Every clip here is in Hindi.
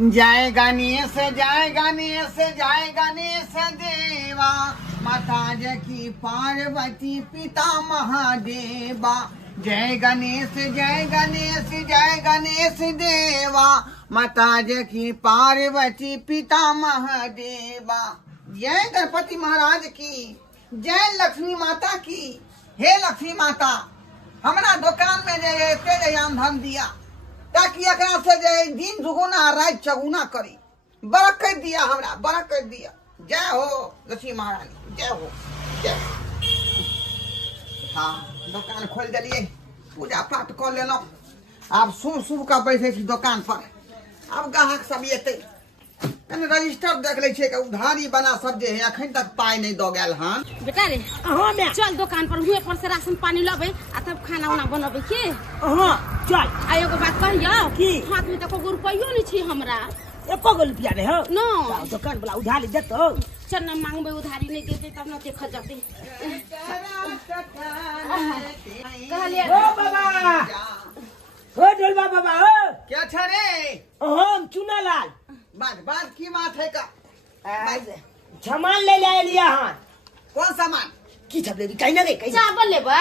जय गणेश जय गणेश जय गणेश देवा, माता की पार्वती पिता महादेवा। जय गणेश जय गणेश जय गणेश देवा, माता की पार्वती पिता महादेवा। जय गणपति महाराज की, जय लक्ष्मी माता की। हे लक्ष्मी माता, हमारा दुकान में तेज धन दिया ताकि एकरा से दिन दुगुना रात चगुना करी। बरकत दिया, हमरा बरकत दिया। जय हो लक्ष्मी महारानी, जय हो जय। हाँ, दुकान खोल दिलिए, पूजा पाठ कर लेना। अब शुभ शुभ का बैठे दुकान पर। अब ग्राहक सब ये रजिस्टर देख ले उधारी बना सब जे है अखन तक पाई नहीं दो गल। हाँ बेटा रे, चल दुकान पर हुए पर से राशन पानी लबे आ तब खाना उना बनबे के। चल आयो के बात कहियो की हाथ में तो को रुपयो नहीं छी हमरा। एको गो रुपया नहीं हो नो दुकान वाला उधारी देतो। चल न मांगबे उधारी नहीं देते तब न देख जाते। कहलिए ओ बाबा, ओ ढोलबा बाबा, ओ क्या छरे हम चुनालाल। बात की बात है का? सामान ले ले लिया। हाँ कौन सामान की सब लेबी? कहीं ना कहीं चावल लेबे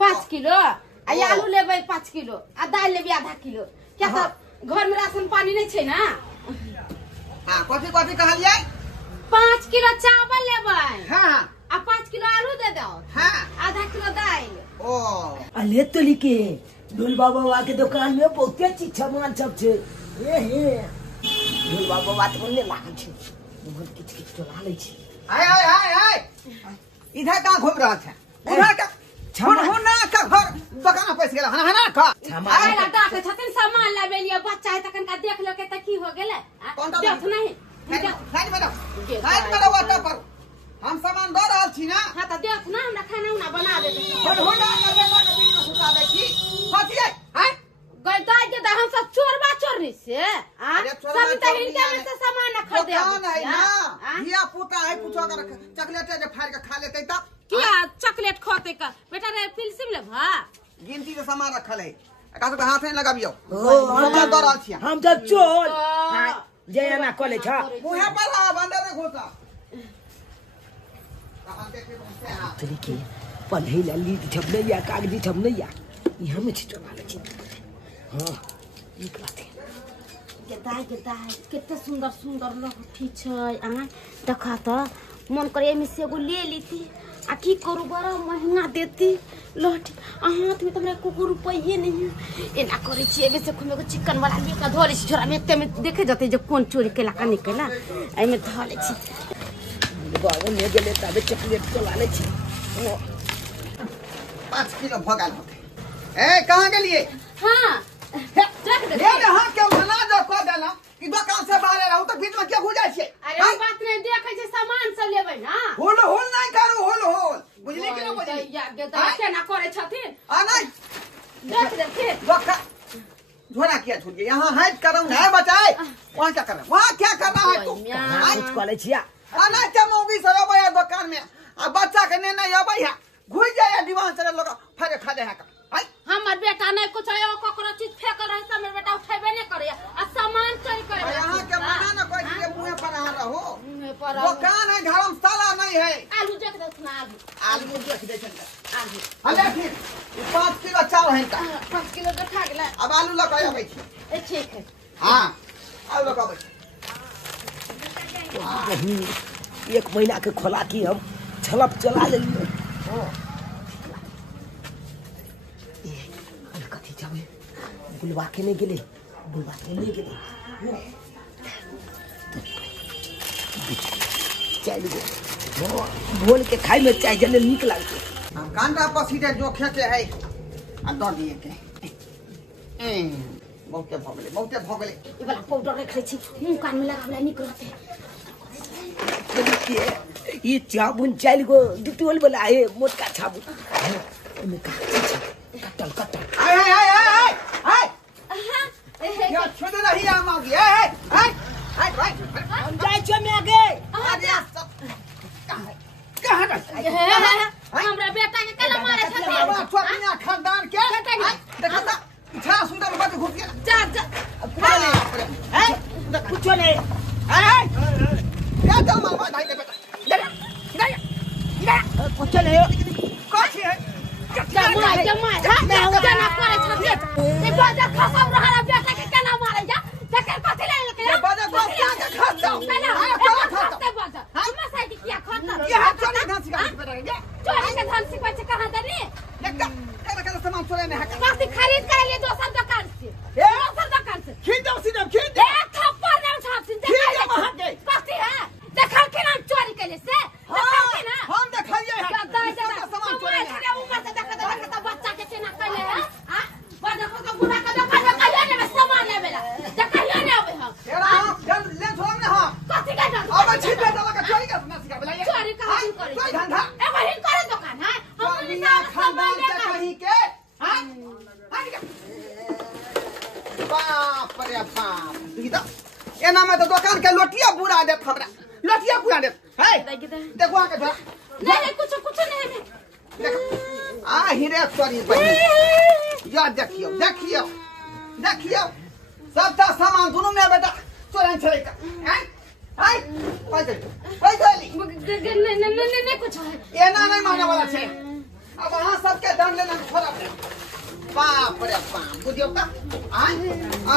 5 किलो, आ आलू लेबे 5 किलो, आ दाल लेबे आधा किलो। क्या तो घर में राशन पानी नहीं छे ना। हाँ कथी कथी कहलिए? 5 किलो चावल लेबे, हाँ आ 5 किलो आलू दे दो, हाँ आधा किलो दाल। ओ अले तो लिखे ढोलबा बाबा के दुकान में बहुते चीज सामान सब छे। ढोलबा बाबा तो बोलने लागल छे, बहुत किच किच चला ले छे। आय इधर कहाँ घूम रहा था? उधर का छोड़ हो ना का घर दुकान पैसे गेला है ना का आय लगा के छतिन सामान लेबे लिया। बच्चा है तकन का देख लो के त की हो गेले। देख नहीं साइड में रहो तब पर हम सामान दे रहल छी ना। हां त देख ना हमरा खाना उना बना दे। छोड़ हो ना लगे ना के बीच में घुसा दे छी। कथी है? हैं गदाई के हम सब चोरबा चोरनी से सब त हिनके में से सामान खरीदे दुकान है ना। धिया पुता है कुछ अगर चॉकलेट जे फाड़ के खा लेते तब क्या चॉकलेट खोते का बेटा रे फिल्म ले भा गिनती के सामान रखल है। एकरा सब हाथ नहीं लगाबियो। हम दे रहल छी हम जब चोर जय ना कॉले छ मुहे पर आ बंदर ने घुसा। कहां देखे से हां तरीके पढ़े ला लीड छप नहीं या कागजी छप नहीं या ई हमें छिटवा ले छी। हां एक बात है गदाई कितना सुंदर सुंदर लहठी छै। आ देखा त मन करे में से एगो ले लेती। आ की करू बड़ा महंगा देती लहठी। हाथ में हमरा को रुपये नहीं एना करे छी। एबे से खुमे को चिकन वाला लेका धोले छी। छोरा में एते में देखे जते जे कोन चोरी केला का निकला एई में धोले छी। बाबू ले गेले तबे चॉकलेट चला ले छी। 5 किलो भगाल होते। ए कहां गेलिए? हां देख दे ये हां के बना दो को देना कि दुकान से बाहर रहू तो बीच में क्या हो जाय छे। अरे बात नहीं देखे छे सामान सब लेबै ना। होल नहीं करू होल बुझली कि ना बुझली? या गदाई केना करे छथिन आ नहीं देख दे फिर धोखा झोरा किया छूट गया। यहाँ हाइट करूं ना बचाए वहां क्या करना? वहां क्या करना है तू? कुछ कॉले छिया आना चमोगी सर भैया दुकान में आ बच्चा के ने नहीं भैया घुस जाए दीवान से लोग फरे खा दे है का। हमर बेटा नहीं कुछ आयो ककरो चीज फेंक रहे त हमर बेटा उठेबे नहीं करे आ सामान चोरी करे। यहाँ के मना न कोई के मुंह पर आ रहो। मुंह पर दुकान है धर्मशाला नहीं है। आलू देख दे ना आलू देख दे चल आलू अरे फिर 5 किलो चावल है का 5 किलो देखा गेला। अब आलू लगा आबै छी। ए ठीक है हां आलू लगा आबै छी। एक महीना के खोला की हम छलप चला लेलिए। कथी जावे बुलवा के नहीं गेले चाय गो भोल के खाई में चाय जले निक लागते। कांदा पसीदे जो खेते है आ दो दिए के बहुते भगले ई वाला पाउडर रखे छी मुंह कान में लगावला निक रहते। ये साबुन चाय गो डिटोल वाला है मोटका साबुन में कटल हाय या छोड़ रही है मागी हाय हम जाय छ में आगे। अरे कहां हमरा बेटा के कला मारे छथिन। छोटनिया खानदान के देखा था इतना सुंदर बात घुस गया। जा है कुछ नहीं क्या तो मामा भाई के बेटा कुछ नहीं काची है जमा मैं हो जाना करे छके ए बाजा खसम रहा बेटा के केना मारे जा जकर कथि ले के बाजा को क्या के खाता ना खाता बाजा हम साइड किया खाता ये हाथ चोरी धान सिखा बेटा चोरी के धान सिखा छ कहां दनी क्या सामान चोरी में है काफी खरीद कर लिए दोसर दुकान से दोसर दुकान से खींच दो सीधे खींच दे एक थप्पड़ दे छाप से खींच दे वहां के कथि है देखा के ना चोरी के लिए से देखा के ना हम दिखाइए है सामान चोरी है ऊपर से देखा बच्चा के केना कले है हां बाजा को बुढ़ा का देखा ने सामान लेबेला देखा ने अबे हम तेरा जल्द ले छोड़ ना हां कथि का डर अब छीन दे लगा चोरी का ना सिखा बेला चोरी का हम करे कोई धंधा ए वही करे दुकान है हम बिना खानदान के कहीं के हां बाप रे बाप देखो एना में तो दुकान के लोटिया बुरा दे हमरा लोटिया बुरा दे है देखो आके धरा नहीं कुछ नहीं है देखो आ हीरे चोरी बनी या देखियो सब का सामान दोनों में बेटा चोरन छले का हैं हाय पैसा ली नहीं कुछ है एना नहीं माने वाला छे अब वहां सबके दंड लेना थोड़ा बाप रे बाप बुझियो का हां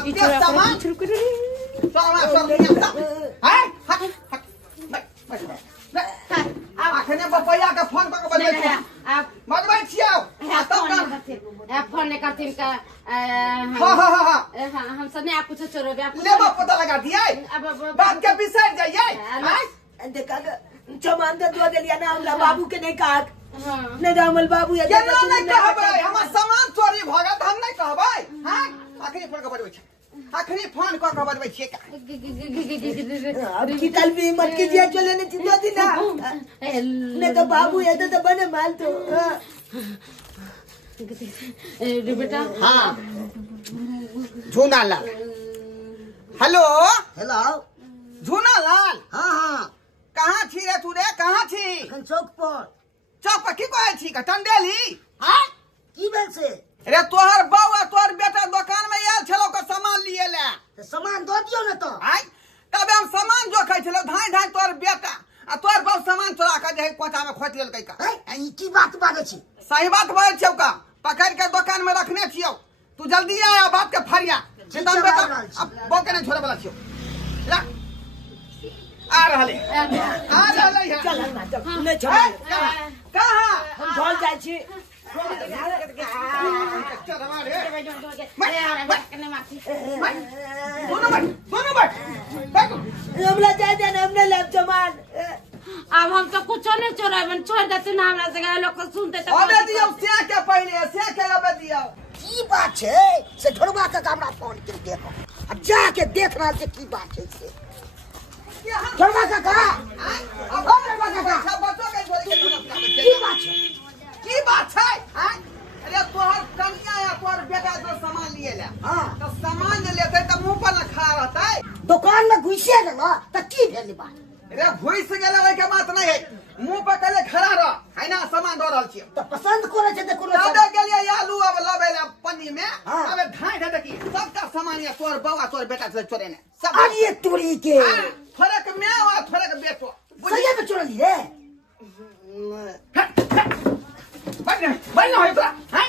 अत्य सामान सब नियम हाय आखने बपैया के फोन पर बजबै छी आप बजबै छियौ फोन नहीं करती का हां हम सब ने आप कुछ चोरोगे आप लेबो पता लगा दिए बात के बिसर जाइए हां देखा सामान तो दो दिया ना हमरा बाबू के नहीं कहा हां नहीं रामल बाबू ये केना नहीं कहबै हमर सामान चोरी भ गेल हम नहीं कहबै हां आखनी फोन के बजबै छी आखनी फोन क के बजबै छी अब की कल भी मत कीजिए चले ने चिंता दी ना नहीं तो बाबू ये तो बने माल तो बेटा हां झूना लाल हेलो झूना लाल हाँ कहाँ छी रे तू रे कहाँ छी चौक पर चौक पर की कहै छी टंडेली हां की भेल से रे तोहर बउआ तोहर बेटा दुकान में आयल छलो के सामान लिए ले तो सामान दो दियो ना तो आई तबे हम सामान जोखै छलो धाय तोहर बेटा आ तोहर बउ सामान चोरा के जे कोठा में खोट लेलकै का ई की बात बाजै छी सही बात बाजै छियौ का पकड़ के दुकान में रखने छियौ तू जल्दी आ बात के फरिया एकदम बेटा अब बउ के नहीं छोड़े वाला छियौ ला आ रहले है चल ना चल नहीं छोड़ कहां हम ढोल जाय छी हमला जाय दे हमने लेब सामान अब हम तो कुछ नहीं चोराबन छोड़ देते ना हमरा से लोग को सुनते तो अबे दियो से के पहले से के अबे दियो की बात छै से ढोलबा के हमरा फोन के देखो अब जाके देखना से की बात छै से ढोलबा का अब ढोलबा का सब बच्चों के बोले की बात छै की बात है अरे तोहर कन्या या तोहर बेटा जो सामान लिए ले हां तो सामान लेते तो मुंह पर न खा रहते दुकान में घुसे गेलो त की भेल बात अरे घुस गेले ओइ के बात नहीं है मुंह पर कले खड़ा रह है ना सामान दो रहल छियै तो पसंद करे छै देखो दादा गेलिए आलू अब लबेला पन्नी में हाँ। अबे ढाई ढाई देखी सबका सामान ये तोहर बउआ तोहर बेटा से चोरे ने सब अरे तोरी के फरक में और फरक बेटो सही में चोरी रे बन होय तोरा हैं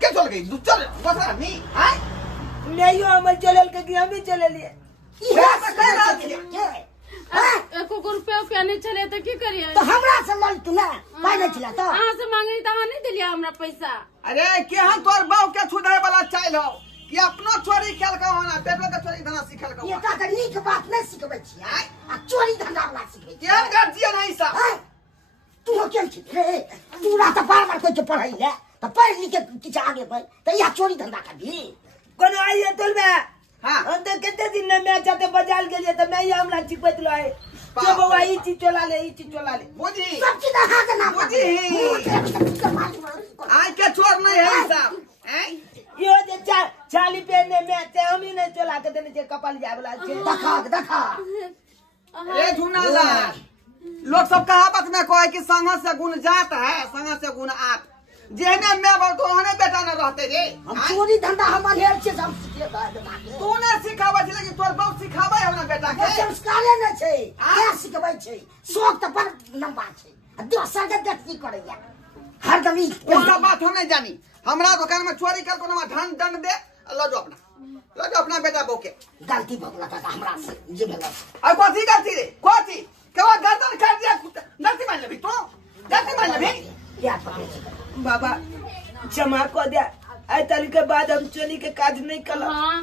के चल गई दू चल बता नहीं हैं नहीं अमल चलल के कि हम ही चललिए ई है है तो कह रहा है एको रुपया नहीं चले तो की करिए तो हमरा से लल तू ना पाई नहीं चला तो अहाँ से मांगनी तो अहाँ नहीं दिलिया हमरा पैसा अरे केहन तोर बाऊ के छुदाय वाला चाइल हो कि अपनो चोरी कैल का होना बेटो के चोरी धंधा सिखल का ये का नीक बात नहीं सिखबै छी आ चोरी धंधा वाला सिखबै छी केहन गार्जियन है सब तू हो केल छी रे तू ना तो बार कोई पढ़ाई ले तो पढ़ लिख के किछ आगे बढ़ तो या चोरी धंधा कर भी कोनो आइए तोल में हां हम तो कितने दिन में मैं जाते बाजार गेलिए तो मैं हमरा चिपैत लए के बउआ ई चीज चोला ले बुझी सब चीज हां के ना बुझी आज के चोर नहीं है सब हैं यो जे चाली पहने में ते हम ही नहीं चोला के देने जे कपाल जाय वाला छे देखा ए झूना लाल लोग सब कहावत में कहे कि संग से गुण जात है संग से गुण आत जेहने मैं बाप तो ओहने बेटा न रहते रे हम चोरी धंधा हमर हेर छै हम सिखेबा बेटा के तू ना सिखाबै छै लेकिन तोर बाप सिखाबै हो ना बेटा के संस्कारे न छै के सिखबै छै शौक त बड़ लंबा छै दोसर के देखती करैया हर दमी ऐसा बात हम नहीं जानी हमरा दुकान में चोरी कर कोनो धन दंड दे लो जो अपना बेटा बो के गलती भगला का हमरा से जे भेला और कथी गलती रे कथी केवा गर्दन काट दिया गलती मान लेबी तो गलती मान लेबी या पकड़े बाबा क्षमा कर दे आई तारीख के बाद हम चोरी के काज नहीं कल हाँ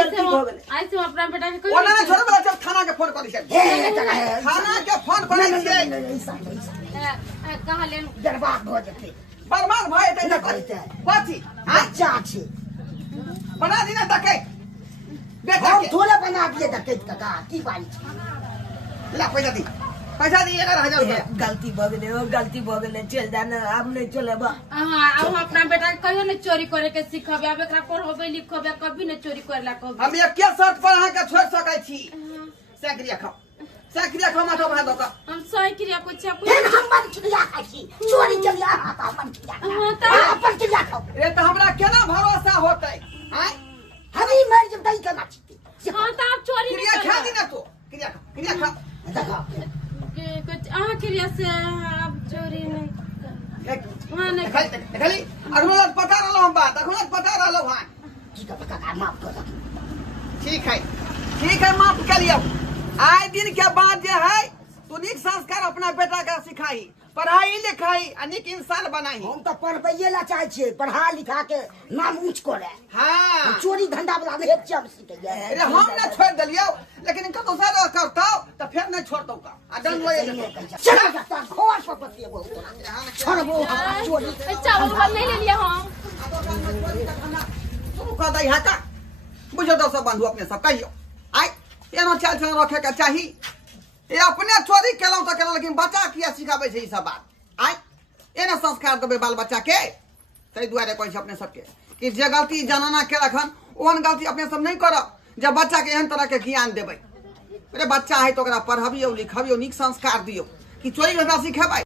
ऐसे हम अपना बेटा के ओना ने छोड़ बला चल थाना के फोन कर दिया हे जगह थाना के फोन कर दिया ऐसा कहा ले बर्बाद हो जेते बर्बाद भाई ते न करते कथी अच्छा छै बना दी ना तके बेटा हम के थोड़े बना दिए डकैत का की बात छै ला पैसा दी 11,000 रुपया गलती भगले हो गलती भगले चल जाना अब नहीं चले बा हाँ अब अपना बेटा के कहियो न चोरी करे के सिखबे अब एकरा पढ़बे लिखबे कभी न चोरी करेला कहबे हम ये के शर्त पर अहाँ के छोड़ सकै छी साइकिल खाओ माथो भात दो हम सही क्रिया को छे फिर हम मन चिड़िया खाई छी चोरी चलिया आता मन चिड़िया हाँ त अपन चिड़िया खाओ रे तो हमरा केना भरोसा होतै हैं हम ही मर जब दई केना छी हाँ त आप चोरी क्रिया नहीं खा कर दी ना तो क्रिया खा देखो कुछ अहाँ क्रिया से आप चोरी नहीं कर हाँ नहीं खाली अगला पता रहलो हम बात अगला पता रहलो हां की का पका माफ कर ठीक है माफ कर लियो आए दिन के बाद जे है तू निक संस्कार अपना बेटा के सिखाई पढ़ाई लिखाई आ निक इंसान बनाई हम तो पढ़बैये ला चाहे छियै पढ़ा लिखा के नाम ऊंच करे हां चोरी धंधा वाला नहीं है हम सीखे अरे हम ना छोड़ दिलियो लेकिन इनका तो सारा करता तो फिर नहीं छोड़तो का आ दंड ले चल जाता खोर पर बतिए बहुत छोड़बो चोरी चावल वाल नहीं ले लिया हम तू का दई हाका बुझो तो सब बंधु अपने सब कहियो आई एना चाल चलन रखे के चाही ये अपने चोरी केलौ तो केलौ लेकिन बच्चा किया सिखाबै छै ई सब बात आई एना संस्कार देबै बाल बच्चा के तै दुआरे कहै छै अपने सबके कि जे गलती जनाना के रखन ओहन गलती अपने सब नहीं करब जब बच्चा के एहन तरह के ज्ञान देबै अरे बच्चा है तो ओकरा पढ़बियौ लिखबियौ नीक संस्कार दियौ कि चोरी धंधा सिखेबै